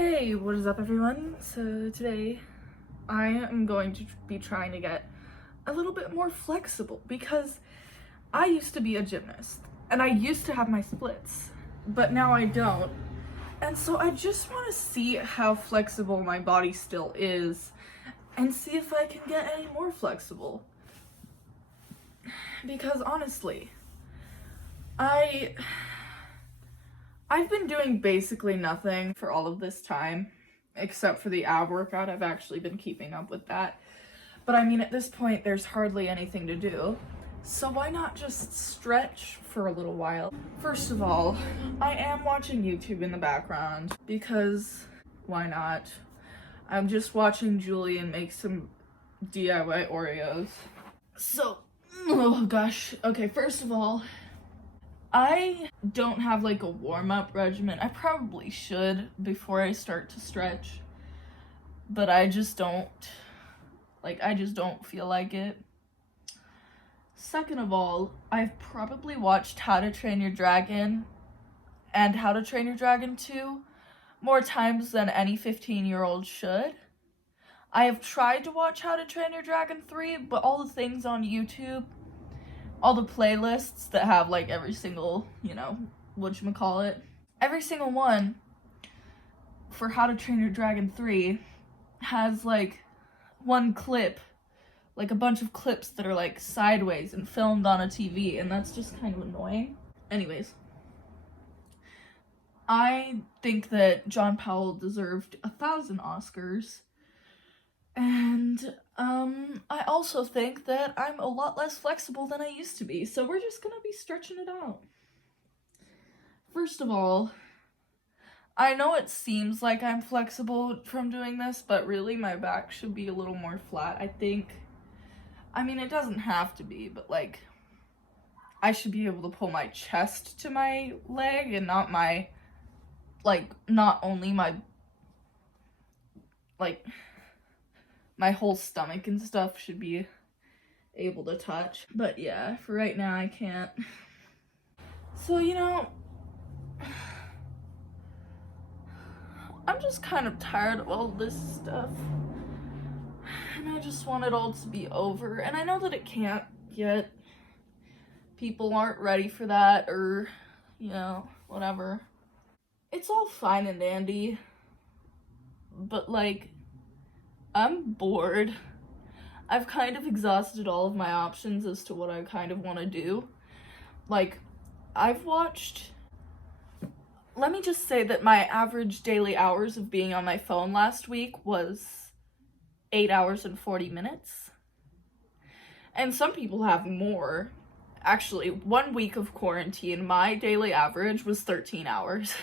Hey, what is up everyone? So today I am going to be trying to get a little bit more flexible because I used to be a gymnast and I used to have my splits, but now I don't. And so I just want to see how flexible my body still is and see if I can get any more flexible. Because honestly, I've been doing basically nothing for all of this time, except for the ab workout. I've actually been keeping up with that. But I mean, at this point, there's hardly anything to do. So why not just stretch for a little while? First of all, I am watching YouTube in the background because why not? I'm just watching Julian make some DIY Oreos. So, oh gosh. Okay, first of all, I don't have like a warm-up regimen. I probably should before I start to stretch, but I just don't feel like it. Second of all, I've probably watched How to Train Your Dragon and How to Train Your Dragon 2 more times than any 15-year-old should. I have tried to watch How to Train Your Dragon 3, but all the things on YouTube, all the playlists that have like every single, whatchamacallit, every single one for How to Train Your Dragon 3 has like one clip, like a bunch of clips that are like sideways and filmed on a TV, and that's just kind of annoying. Anyways, I think that John Powell deserved 1,000 Oscars. And I also think that I'm a lot less flexible than I used to be, so we're just gonna be stretching it out. First of all, I know it seems like I'm flexible from doing this, but really my back should be a little more flat, I think. I mean, it doesn't have to be, but like, I should be able to pull my chest to my leg and not my, not only my, my whole stomach and stuff should be able to touch. But yeah, for right now I can't. So, I'm just kind of tired of all this stuff. And I just want it all to be over. And I know that it can't yet. People aren't ready for that, or, whatever. It's all fine and dandy. But like, I'm bored. I've kind of exhausted all of my options as to what I kind of want to do. Like, let me just say that my average daily hours of being on my phone last week was 8 hours and 40 minutes. And some people have more. Actually, 1 week of quarantine, my daily average was 13 hours.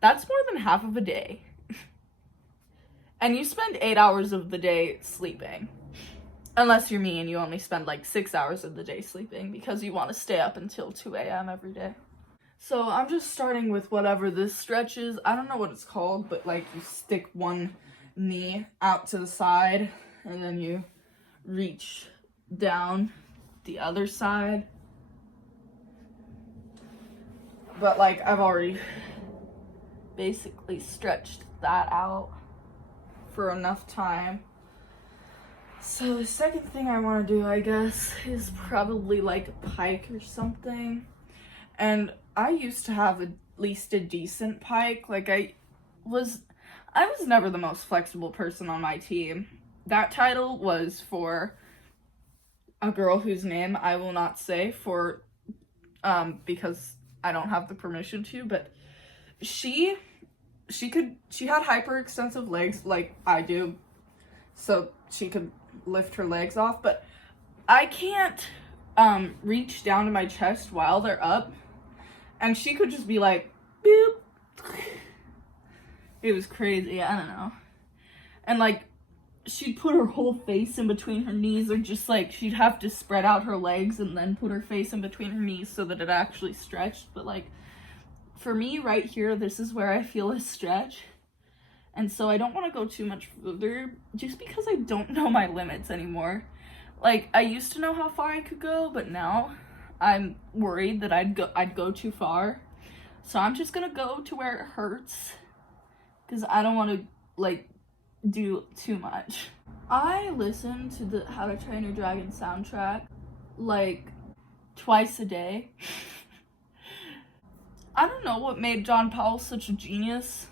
That's more than half of a day. And you spend 8 hours of the day sleeping. Unless you're me and you only spend like 6 hours of the day sleeping because you want to stay up until 2 a.m. every day. So I'm just starting with whatever this stretch is. I don't know what it's called, but like you stick one knee out to the side and then you reach down the other side. But like I've already basically stretched that out for enough time. So the second thing I want to do, I guess, is probably like a pike or something. And I used to have at least a decent pike. Like I was never the most flexible person on my team. That title was for a girl whose name I will not say because I don't have the permission to, but she had hyperextensive legs like I do, so she could lift her legs off, but I can't reach down to my chest while they're up, and she could just be like, boop. It was crazy, I don't know. And like, she'd put her whole face in between her knees, or just like, she'd have to spread out her legs and then put her face in between her knees so that it actually stretched, but like, for me, right here, this is where I feel a stretch. And so I don't want to go too much further, just because I don't know my limits anymore. Like, I used to know how far I could go, but now I'm worried that I'd go too far. So I'm just gonna go to where it hurts because I don't want to, like, do too much. I listen to the How to Train Your Dragon soundtrack, like, twice a day. I don't know what made John Powell such a genius,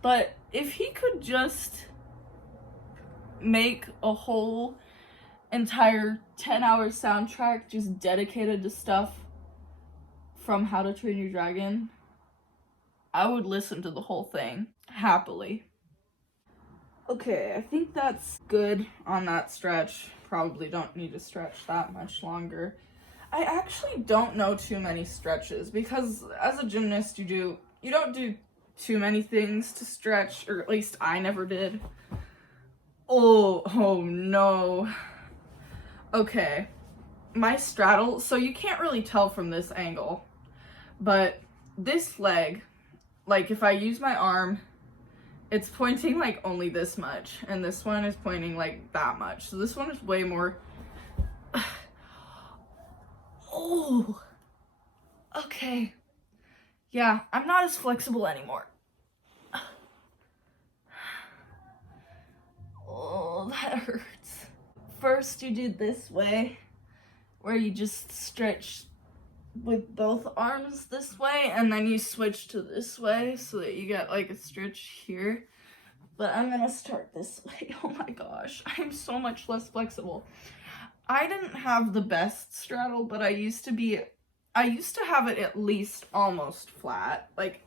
but if he could just make a whole entire 10-hour soundtrack just dedicated to stuff from How to Train Your Dragon, I would listen to the whole thing happily. Okay, I think that's good on that stretch. Probably don't need to stretch that much longer. I actually don't know too many stretches because as a gymnast you don't do too many things to stretch, or at least I never did. Oh no. Okay. My straddle, so you can't really tell from this angle, but this leg, like if I use my arm, it's pointing like only this much, and this one is pointing like that much. So this one is way more. Oh, okay. Yeah, I'm not as flexible anymore. Oh, that hurts. First you do this way, where you just stretch with both arms this way, and then you switch to this way so that you get like a stretch here. But I'm gonna start this way. Oh my gosh, I'm so much less flexible. I didn't have the best straddle, but I used to have it at least almost flat. Like,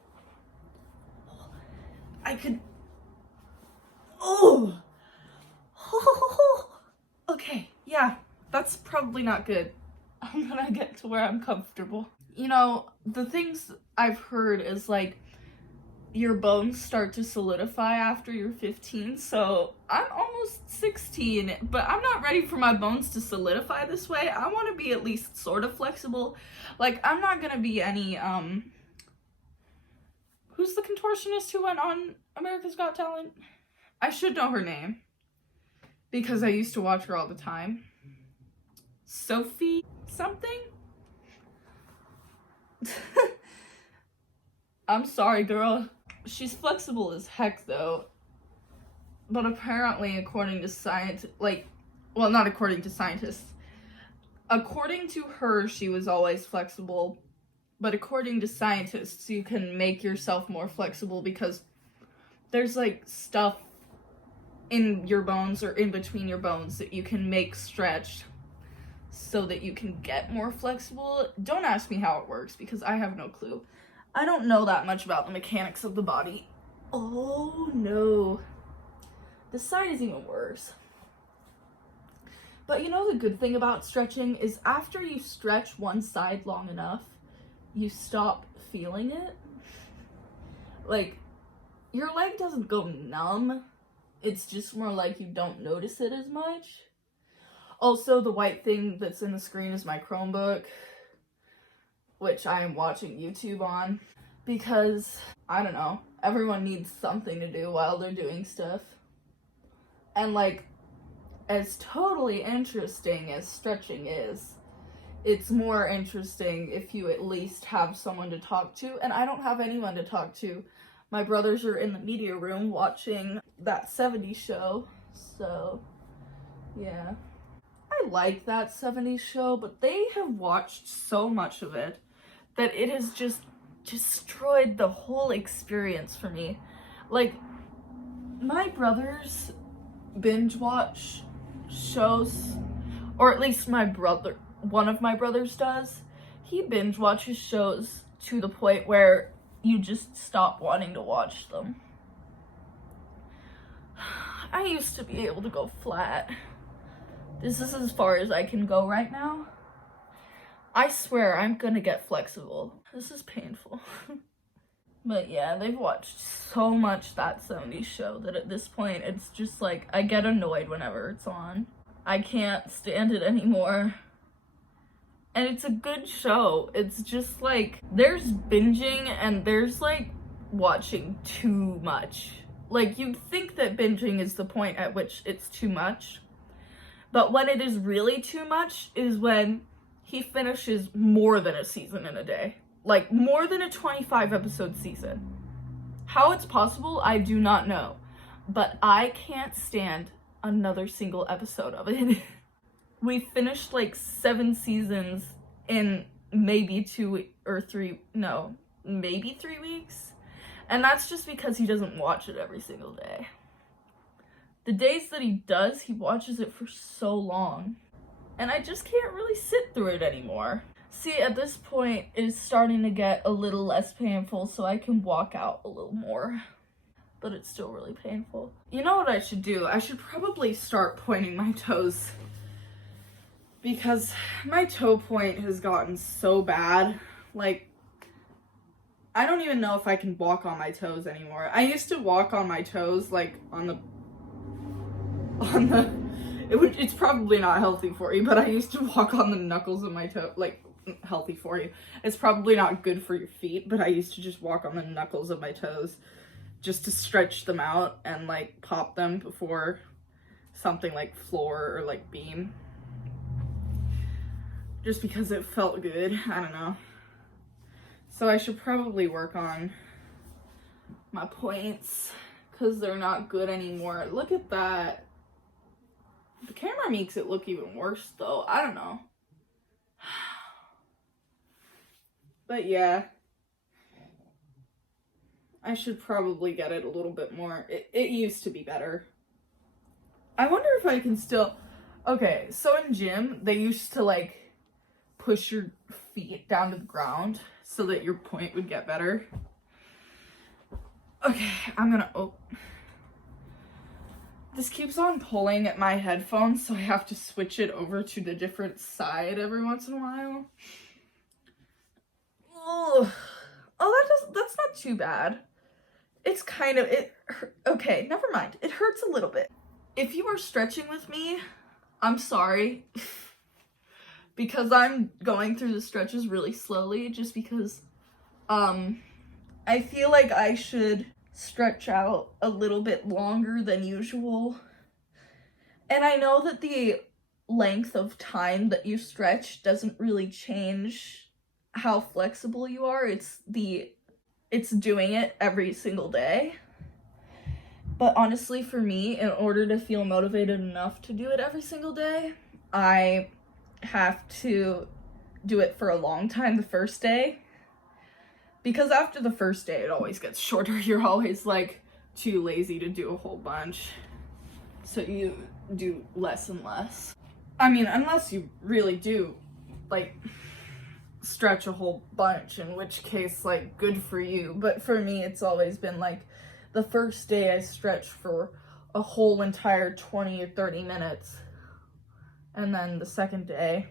I could, oh, okay, yeah, that's probably not good. I'm gonna get to where I'm comfortable. You know, the things I've heard is like, your bones start to solidify after you're 15, so I'm almost 16, but I'm not ready for my bones to solidify this way. I want to be at least sort of flexible. Like, I'm not gonna be any, who's the contortionist who went on America's Got Talent? I should know her name, because I used to watch her all the time. Sophie something? I'm sorry, girl. She's flexible as heck, though. But apparently, according to not according to scientists. According to her, she was always flexible. But according to scientists, you can make yourself more flexible because there's, like, stuff in your bones or in between your bones that you can make stretch so that you can get more flexible. Don't ask me how it works because I have no clue. I don't know that much about the mechanics of the body. Oh no. This side is even worse. But you know the good thing about stretching is after you stretch one side long enough, you stop feeling it. Like, your leg doesn't go numb. It's just more like you don't notice it as much. Also, the white thing that's in the screen is my Chromebook, which I am watching YouTube on, because, I don't know, everyone needs something to do while they're doing stuff. And, like, as totally interesting as stretching is, it's more interesting if you at least have someone to talk to, and I don't have anyone to talk to. My brothers are in the media room watching that 70s show, so, yeah. I like that 70s show, but they have watched so much of it that it has just destroyed the whole experience for me. Like, my brothers binge watch shows, or at least one of my brothers does. He binge watches shows to the point where you just stop wanting to watch them. I used to be able to go flat. This is as far as I can go right now. I swear I'm gonna get flexible. This is painful. But yeah, they've watched so much that 70s show that at this point it's just like, I get annoyed whenever it's on. I can't stand it anymore. And it's a good show. It's just like, there's binging and there's like watching too much. Like, you'd think that binging is the point at which it's too much. But when it is really too much is when he finishes more than a season in a day. Like, more than a 25 episode season. How it's possible, I do not know. But I can't stand another single episode of it. We finished like 7 seasons in maybe 3 weeks. And that's just because he doesn't watch it every single day. The days that he does, he watches it for so long. And I just can't really sit through it anymore. See, at this point, it's starting to get a little less painful, so I can walk out a little more. But it's still really painful. You know what I should do? I should probably start pointing my toes. Because my toe point has gotten so bad. Like, I don't even know if I can walk on my toes anymore. I used to walk on my toes, like, it's probably not healthy for you, but I used to walk on the knuckles of my toe, like, healthy for you. It's probably not good for your feet, but I used to just walk on the knuckles of my toes just to stretch them out and, like, pop them before something like floor or, like, beam. Just because it felt good. I don't know. So I should probably work on my points because they're not good anymore. Look at that. The camera makes it look even worse though. I don't know. But yeah. I should probably get it a little bit more. It used to be better. I wonder if I can still... Okay, so in gym, they used to like push your feet down to the ground so that your point would get better. Okay, I'm gonna... Oh. This keeps on pulling at my headphones, so I have to switch it over to the different side every once in a while. Oh, that's not too bad. It's kind of... Okay, never mind. It hurts a little bit. If you are stretching with me, I'm sorry. Because I'm going through the stretches really slowly, just because I feel like I should stretch out a little bit longer than usual. And I know that the length of time that you stretch doesn't really change how flexible you are. It's doing it every single day. But honestly, for me, in order to feel motivated enough to do it every single day, I have to do it for a long time the first day. Because after the first day, it always gets shorter. You're always, like, too lazy to do a whole bunch. So you do less and less. I mean, unless you really do, like, stretch a whole bunch, in which case, like, good for you. But for me, it's always been, like, the first day I stretch for a whole entire 20 or 30 minutes. And then the second day,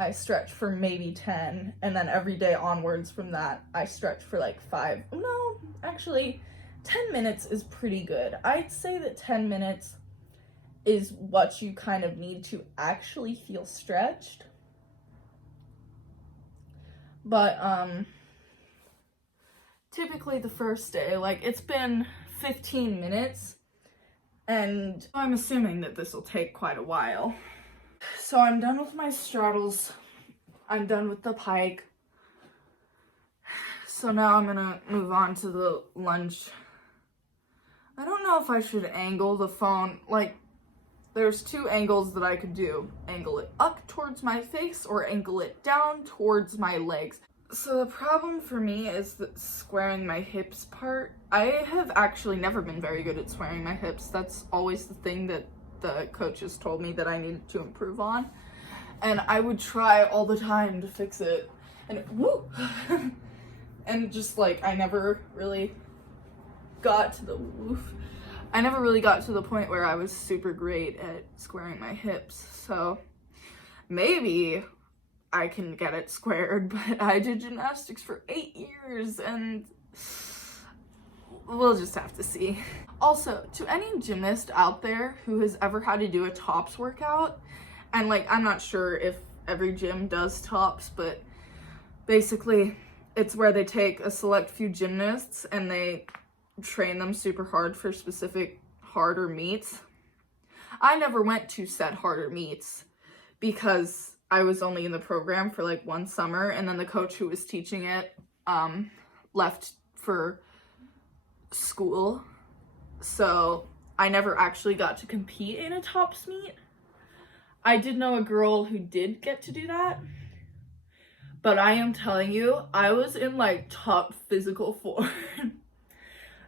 I stretch for maybe 10, and then every day onwards from that, I stretch for like 5. No, actually, 10 minutes is pretty good. I'd say that 10 minutes is what you kind of need to actually feel stretched. But, typically the first day, like, it's been 15 minutes, and I'm assuming that this will take quite a while. So I'm done with my straddles. I'm done with the pike. So now I'm gonna move on to the lunge. I don't know if I should angle the phone. Like, there's 2 angles that I could do. Angle it up towards my face or angle it down towards my legs. So the problem for me is the squaring my hips part. I have actually never been very good at squaring my hips. That's always the thing that the coaches told me that I needed to improve on, and I would try all the time to fix it, and woo, and just like I never really got to the I never really got to the point where I was super great at squaring my hips. So maybe I can get it squared, but I did gymnastics for 8 years, and we'll just have to see. Also, to any gymnast out there who has ever had to do a tops workout, and like, I'm not sure if every gym does tops, but basically it's where they take a select few gymnasts and they train them super hard for specific harder meets. I never went to said harder meets because I was only in the program for like 1 summer, and then the coach who was teaching it left for school, so I never actually got to compete in a tops meet. I did know a girl who did get to do that, but I am telling you, I was in like top physical form.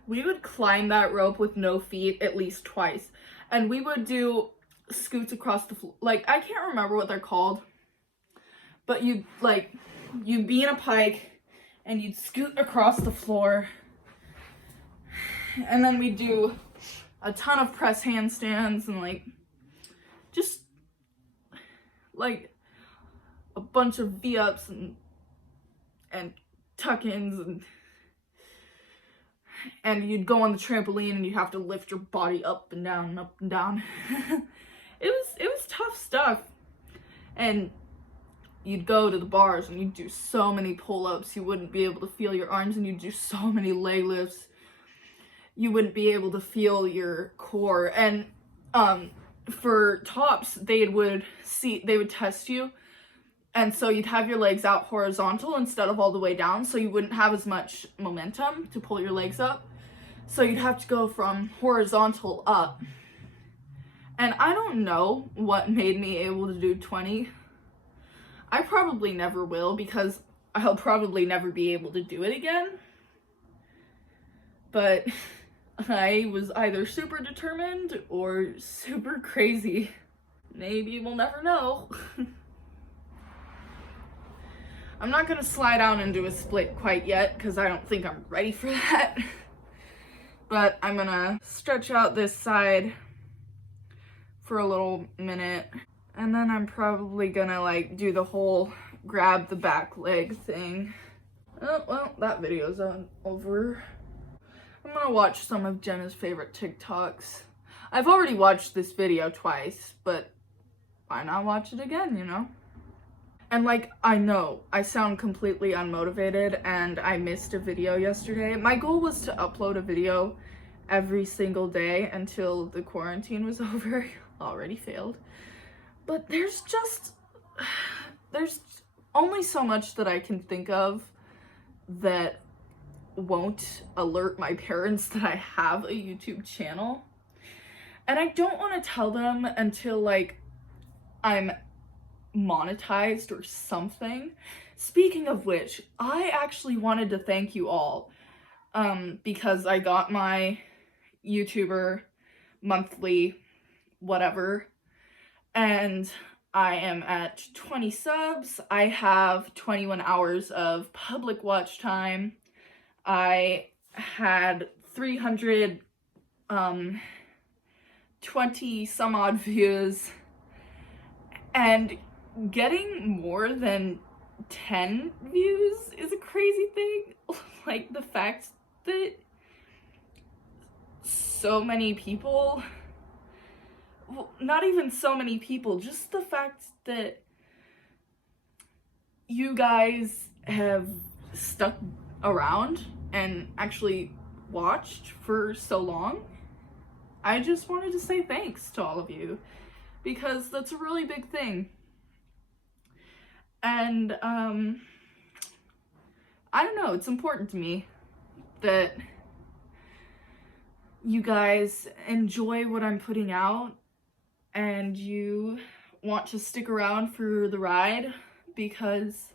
We would climb that rope with no feet at least twice, and we would do scoots across the floor. Like, I can't remember what they're called, but you'd be in a pike and you'd scoot across the floor, and then we'd do a ton of press handstands and like just like a bunch of V-ups and tuck-ins, and you'd go on the trampoline and you'd have to lift your body up and down and up and down. It was tough stuff. And you'd go to the bars and you'd do so many pull-ups, you wouldn't be able to feel your arms, and you'd do so many leg lifts, you wouldn't be able to feel your core. And for tops, they would test you, and so you'd have your legs out horizontal instead of all the way down, so you wouldn't have as much momentum to pull your legs up. So you'd have to go from horizontal up. And I don't know what made me able to do 20. I probably never will, because I'll probably never be able to do it again. But I was either super determined or super crazy. Maybe we'll never know. I'm not gonna slide down and do a split quite yet, because I don't think I'm ready for that. But I'm gonna stretch out this side for a little minute, and then I'm probably gonna like do the whole grab the back leg thing. Oh, well, that video's over. I'm gonna watch some of Jenna's favorite TikToks. I've already watched this video twice, but why not watch it again, you know? And like, I know I sound completely unmotivated and I missed a video yesterday. My goal was to upload a video every single day until the quarantine was over. Already failed. But there's only so much that I can think of that won't alert my parents that I have a YouTube channel. And I don't want to tell them until like I'm monetized or something. Speaking of which, I actually wanted to thank you all because I got my YouTuber monthly whatever, and I am at 20 subs. I have 21 hours of public watch time. I had 320 some odd views, and getting more than 10 views is a crazy thing. Like, the fact that so many people, well, not even so many people, just the fact that you guys have stuck around and actually watched for so long. I just wanted to say thanks to all of you, because that's a really big thing. And I don't know, it's important to me that you guys enjoy what I'm putting out and you want to stick around for the ride, because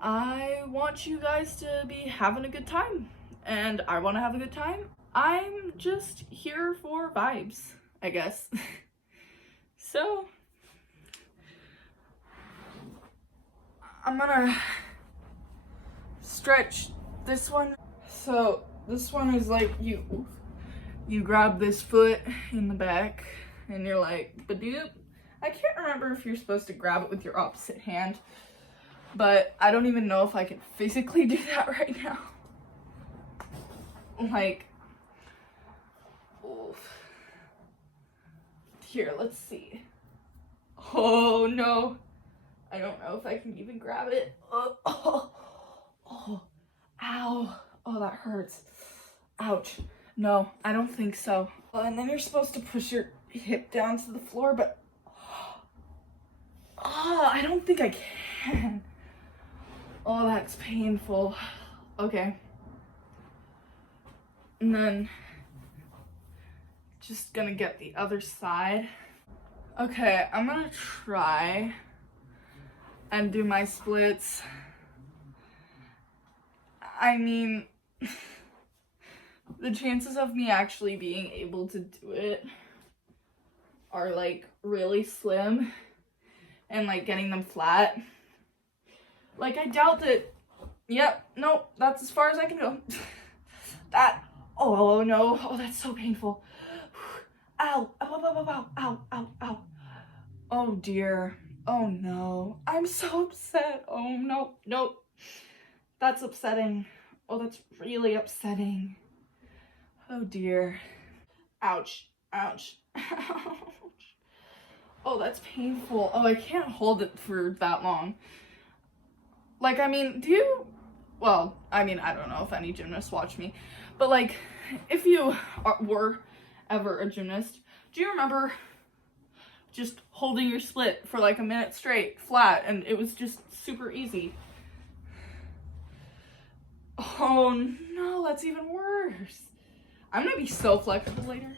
I want you guys to be having a good time and I want to have a good time. I'm just here for vibes, I guess. So I'm gonna stretch this one. So this one is like you grab this foot in the back and you're like, badoop. I can't remember if you're supposed to grab it with your opposite hand, but I don't even know if I can physically do that right now. Like, oof. Here, let's see. Oh no, I don't know if I can even grab it. Oh, ow. Oh, that hurts. Ouch. No, I don't think so. And then you're supposed to push your hip down to the floor, but oh, I don't think I can. Oh, that's painful. Okay. And then just gonna get the other side. Okay, I'm gonna try and do my splits. I mean, the chances of me actually being able to do it are like really slim, and like getting them flat. Like, I doubt that. Yep, nope, that's as far as I can go. Oh no, oh, that's so painful. Ow, ow, ow, ow, ow, ow, ow, ow. Oh dear, oh no, I'm so upset. Oh no, nope, that's upsetting. Oh, that's really upsetting. Oh dear. Ouch, ouch, ouch. Oh, that's painful. Oh, I can't hold it for that long. Like, I mean, well, I mean, I don't know if any gymnasts watch me, but like, if you were ever a gymnast, do you remember just holding your split for like a minute straight, flat, and it was just super easy? Oh no, that's even worse. I'm gonna be so flexible later.